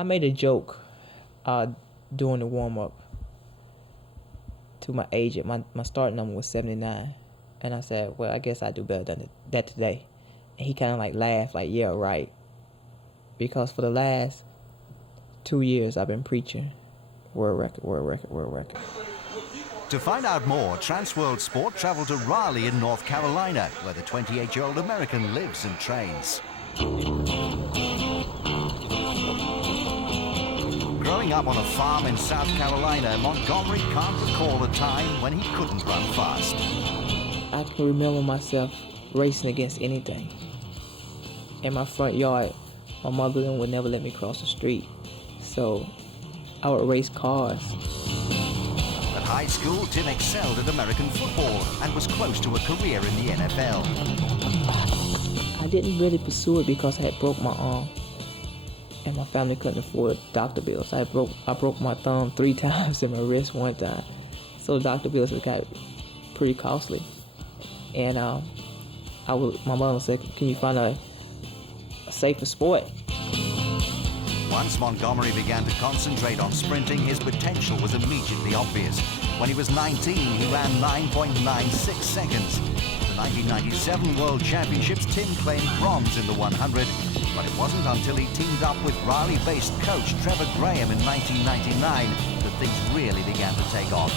I made a joke during the warm-up to my agent. My start number was 79. And I said, well, I guess I do better than that today. And he kind of like laughed, like, yeah, right. Because for the last 2 years, I've been preaching world record, world record, world record. To find out more, Transworld Sport travelled to Raleigh in North Carolina, where the 28-year-old American lives and trains. Growing up on a farm in South Carolina, Montgomery can't recall a time when he couldn't run fast. I can remember myself racing against anything. In my front yard, my mother would never let me cross the street, so I would race cars. At high school, Tim excelled at American football and was close to a career in the NFL. I didn't really pursue it because I had broke my arm, and my family couldn't afford doctor bills. I broke my thumb 3 times and my wrist 1 time, so doctor bills got pretty costly. And my mother said, "Can you find a safer sport?" Once Montgomery began to concentrate on sprinting, his potential was immediately obvious. When he was 19, he ran 9.96 seconds. At the 1997 World Championships, Tim claimed bronze in the 100, but it wasn't until he teamed up with Raleigh-based coach Trevor Graham in 1999 that things really began to take off.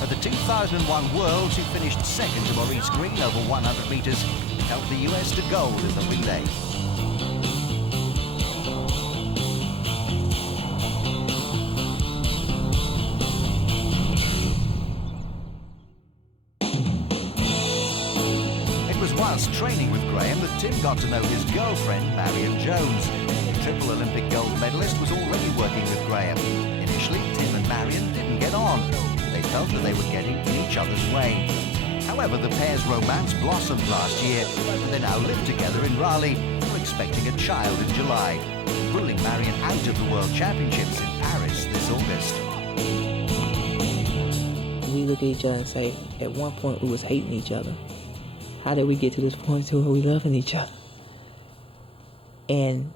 At the 2001 Worlds, he finished second to Maurice Green over 100 meters and helped the US to gold in the relay. It was whilst training with Graham that Tim got to know his girlfriend, Marion Jones. The triple Olympic gold medalist was already working with Graham. Initially, Tim and Marion didn't get on. They felt that they were getting in each other's way. However, the pair's romance blossomed last year, and they now live together in Raleigh and are expecting a child in July, ruling Marion out of the World Championships in Paris this August. We look at each other and say, at one point we was hating each other. How did we get to this point to where we loving each other? And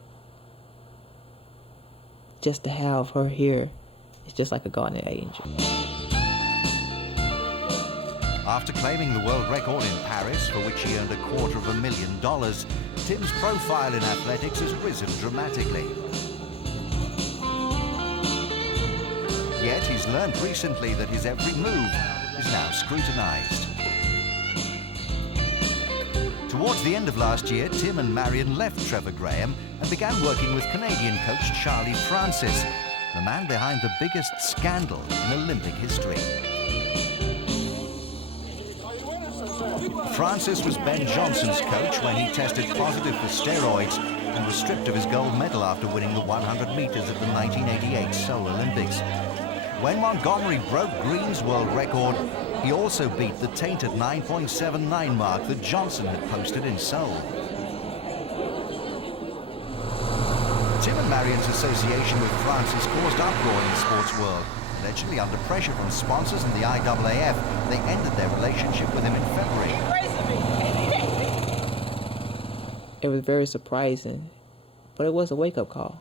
just to have her here, it's just like a guardian angel. After claiming the world record in Paris, for which he earned $250,000, Tim's profile in athletics has risen dramatically. Yet he's learned recently that his every move is now scrutinized. Towards the end of last year, Tim and Marion left Trevor Graham and began working with Canadian coach Charlie Francis, the man behind the biggest scandal in Olympic history. Francis was Ben Johnson's coach when he tested positive for steroids and was stripped of his gold medal after winning the 100 meters of the 1988 Seoul Olympics. When Montgomery broke Green's world record, he also beat the tainted 9.79 mark that Johnson had posted in Seoul. Tim and Marion's association with Francis caused uproar in the sports world. Allegedly under pressure from sponsors and the IAAF, they ended their relationship with him in February. It was very surprising, but it was a wake-up call.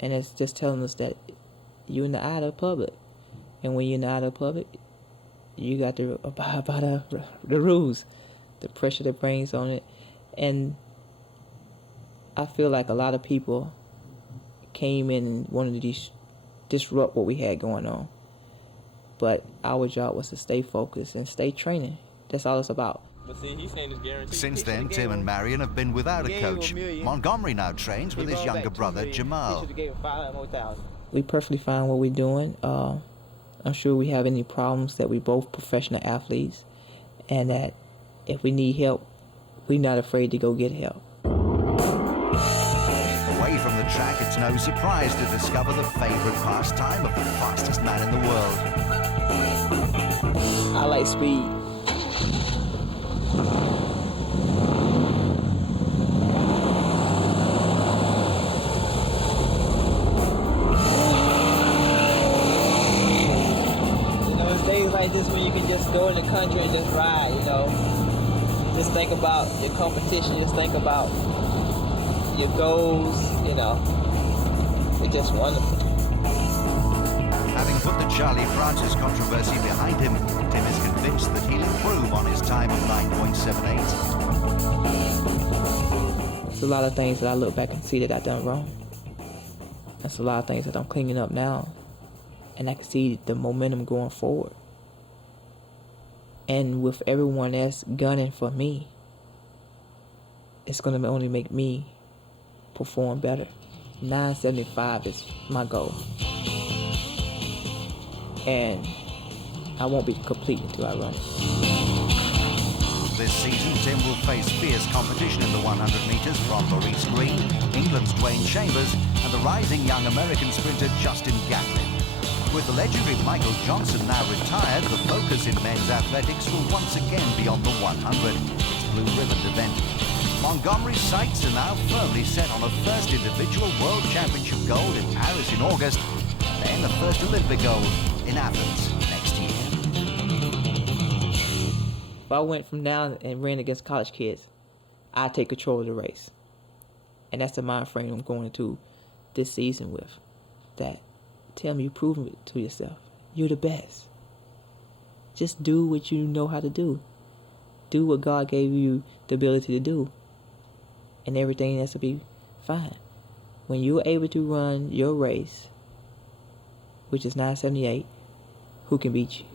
And it's just telling us that you're in the eye of the public. And when you're in the eye of the public, you got to abide by the rules, the pressure that brings on it. And I feel like a lot of people came in and wanted to disrupt what we had going on. But our job was to stay focused and stay training. That's all it's about. But see, he's saying it's guaranteed. Since then, Tim and Marion have been without a coach. Montgomery now trains with his younger brother, Jamal. We perfectly fine what we're doing. I'm sure we have any problems that we both professional athletes, and that if we need help, we're not afraid to go get help. Away from the track, it's no surprise to discover the favorite pastime of the fastest man in the world. I like speed. Like this when you can just go in the country and just ride, you know. Just think about your competition, just think about your goals, you know. It's just wonderful. Having put the Charlie Francis controversy behind him, Tim is convinced that he'll improve on his time of 9.78. There's a lot of things that I look back and see that I've done wrong. There's a lot of things that I'm cleaning up now. And I can see the momentum going forward. And with everyone that's gunning for me, it's going to only make me perform better. 975 is my goal. And I won't be complete until I run it. This season, Tim will face fierce competition in the 100 metres from Maurice Green, England's Dwayne Chambers, and the rising young American sprinter Justin Gatlin. With the legendary Michael Johnson now retired, the focus in men's athletics will once again be on the 100, its blue-ribboned event. Montgomery's sights are now firmly set on a first individual World Championship gold in Paris in August, then the first Olympic gold in Athens next year. If I went from now and ran against college kids, I'd take control of the race. And that's the mind frame I'm going into this season with. That, Tim, you've proven it to yourself. You're the best. Just do what you know how to do. Do what God gave you the ability to do. And everything else will be fine. When you're able to run your race, which is 978, who can beat you?